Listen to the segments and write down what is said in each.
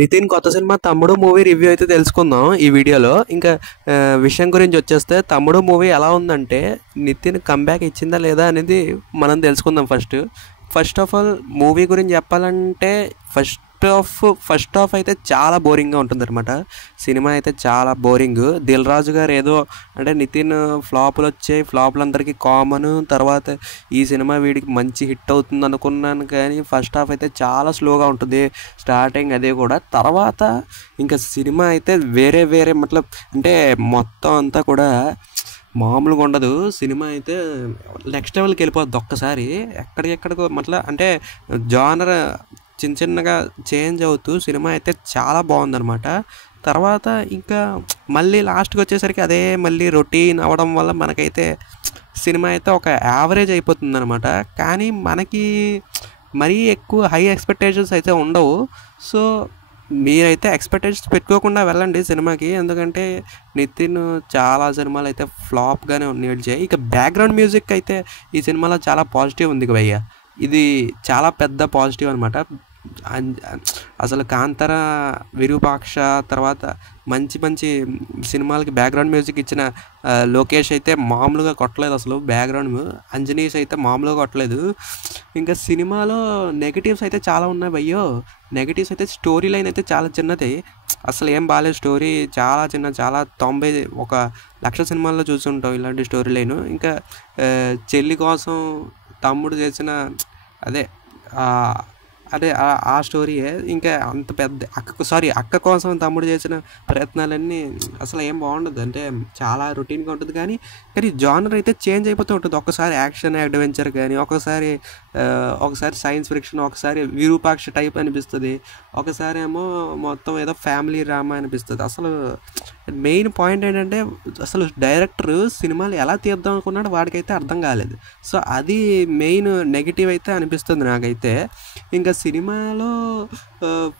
నితిన్ కొత్త సినిమా 'తమ్ముడు' movie review అయితే తెలుసుకుందాం ఈ వీడియోలో. ఇంకా విషయం గురించి వచ్చేస్తే 'తమ్ముడు' మూవీ ఎలా ఉందంటే నితిన్ కంబ్యాక్ ఇచ్చిందా లేదా అనేది మనం తెలుసుకుందాం first. First of all movie గురించి చెప్పాలంటే ఫస్ట్ హాఫ్ అయితే చాలా బోరింగ్గా ఉంటుందన్నమాట. సినిమా అయితే చాలా బోరింగ్. దిల్ రాజు గారు ఏదో అంటే నితిన్ ఫ్లాపులు వచ్చాయి, ఫ్లాపులందరికీ కామన్. తర్వాత ఈ సినిమా వీడికి మంచి హిట్ అవుతుంది అనుకున్నాను, కానీ ఫస్ట్ హాఫ్ అయితే చాలా స్లోగా ఉంటుంది స్టార్టింగ్. అదే కూడా తర్వాత ఇంకా సినిమా అయితే వేరే మతలబ్ అంటే మొత్తం అంతా కూడా మామూలుగా ఉండదు. సినిమా అయితే నెక్స్ట్ లెవెల్కి వెళ్ళిపోద్ది ఒక్కసారి. ఎక్కడికెక్కడికో అంటే జానర్ చిన్నగా చేంజ్ అవుతూ సినిమా అయితే చాలా బాగుందన్నమాట. తర్వాత ఇంకా మళ్ళీ లాస్ట్కి వచ్చేసరికి అదే మళ్ళీ రొటీన్ అవ్వడం వల్ల మనకైతే సినిమా అయితే ఒక యావరేజ్ అయిపోతుంది అనమాట. కానీ మనకి మరీ ఎక్కువ హై ఎక్స్పెక్టేషన్స్ అయితే ఉండవు. సో మీరైతే ఎక్స్పెక్టేషన్స్ పెట్టుకోకుండా వెళ్ళండి సినిమాకి, ఎందుకంటే నితిన్ చాలా సినిమాలు అయితే ఫ్లాప్గానే నిలిచాయి. ఇక బ్యాక్గ్రౌండ్ మ్యూజిక్ అయితే ఈ సినిమాలో చాలా పాజిటివ్ ఉంది భయ్య. ఇది చాలా పెద్ద పాజిటివ్ అనమాట. అసలు కాంతార, విరూపాక్ష తర్వాత మంచి సినిమాలకి బ్యాక్గ్రౌండ్ మ్యూజిక్ ఇచ్చిన లోకేష్ అయితే మామూలుగా కొట్టలేదు అసలు. బ్యాక్గ్రౌండ్ అంజనీష్ అయితే మామూలుగా కొట్టలేదు. ఇంకా సినిమాలో నెగిటివ్స్ అయితే చాలా ఉన్నాయి భయ్యో. నెగిటివ్స్ అయితే స్టోరీ లైన్ అయితే చాలా చిన్నది, అసలు ఏం బాగాలేదు. స్టోరీ చాలా చిన్న, చాలా 1,00,000 సినిమాల్లో చూసుంటాం ఇలాంటి స్టోరీ లైను. ఇంకా చెల్లి కోసం తమ్ముడు చేసిన అదే ఆ స్టోరీయే. ఇంకా అంత పెద్ద అక్క కోసం తమ్ముడు చేసిన ప్రయత్నాలన్నీ అసలు ఏం బాగుండదు. అంటే చాలా రొటీన్గా ఉంటుంది, కానీ జానర్ అయితే చేంజ్ అయిపోతూ ఉంటుంది. ఒకసారి యాక్షన్ అడ్వెంచర్, కానీ ఒకసారి సైన్స్ ఫిక్షన్, ఒకసారి విరూపాక్ష టైప్ అనిపిస్తుంది, ఒకసారి ఏమో మొత్తం ఏదో ఫ్యామిలీ డ్రామా అనిపిస్తుంది. అసలు మెయిన్ పాయింట్ ఏంటంటే అసలు డైరెక్టర్ సినిమాలు ఎలా తీద్దాం అనుకున్నాడు వాడికైతే అర్థం కాలేదు. సో అది మెయిన్ నెగిటివ్ అయితే అనిపిస్తుంది నాకైతే. ఇంకా సినిమాలో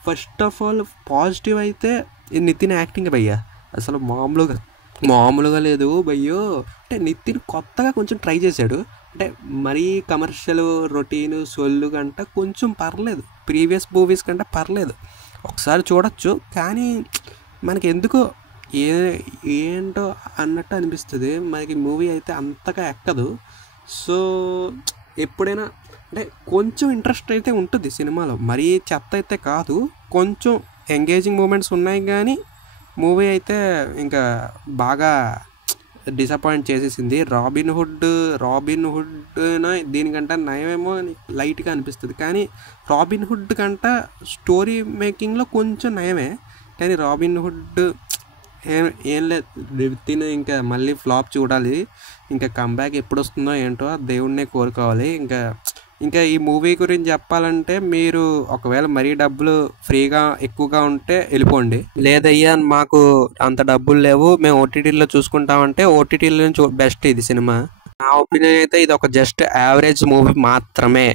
ఫస్ట్ ఆఫ్ ఆల్ పాజిటివ్ అయితే నితిన్ యాక్టింగ్ భయ్యా, అసలు మామూలుగా లేదు భయ్యో. అంటే నితిన్ కొత్తగా కొంచెం ట్రై చేశాడు. అంటే మరీ కమర్షియల్ రొటీన్ సొల్లు కంటే కొంచెం పర్లేదు, ప్రీవియస్ మూవీస్ కంటే పర్లేదు, ఒకసారి చూడొచ్చు. కానీ మనకి ఎందుకో ఏంటో అన్నట్టు అనిపిస్తుంది. మనకి మూవీ అయితే అంతగా ఎక్కదు. సో ఎప్పుడైనా అంటే కొంచెం ఇంట్రెస్ట్ అయితే ఉంటుంది సినిమాలో, మరీ చెత్త అయితే కాదు, కొంచెం ఎంగేజింగ్ మూమెంట్స్ ఉన్నాయి. కానీ మూవీ అయితే ఇంకా బాగా డిసప్పాయింట్ చేసేసింది. రాబిన్ హుడ్ దీనికంటే నయమేమో అని లైట్గా అనిపిస్తుంది, కానీ రాబిన్ హుడ్ కంటే స్టోరీ మేకింగ్లో కొంచెం నయమే. కానీ రాబిన్ హుడ్ ఏం లేదు, నితిన్ ఇంకా మళ్ళీ ఫ్లాప్ చూడాలి. ఇంకా కంబ్యాక్ ఎప్పుడు వస్తుందో ఏంటో దేవుడినే కోరుకోవాలి. ఇంకా ఈ మూవీ గురించి చెప్పాలంటే మీరు ఒకవేళ మరీ డబ్బులు ఫ్రీగా ఎక్కువగా ఉంటే వెళ్ళిపోండి, లేదయ్యా మాకు అంత డబ్బులు లేవు మేము ఓటీటీలో చూసుకుంటామంటే ఓటీటీలో బెస్ట్ ఇది సినిమా. నా ఒపీనియన్ అయితే ఇది ఒక జస్ట్ యావరేజ్ మూవీ మాత్రమే.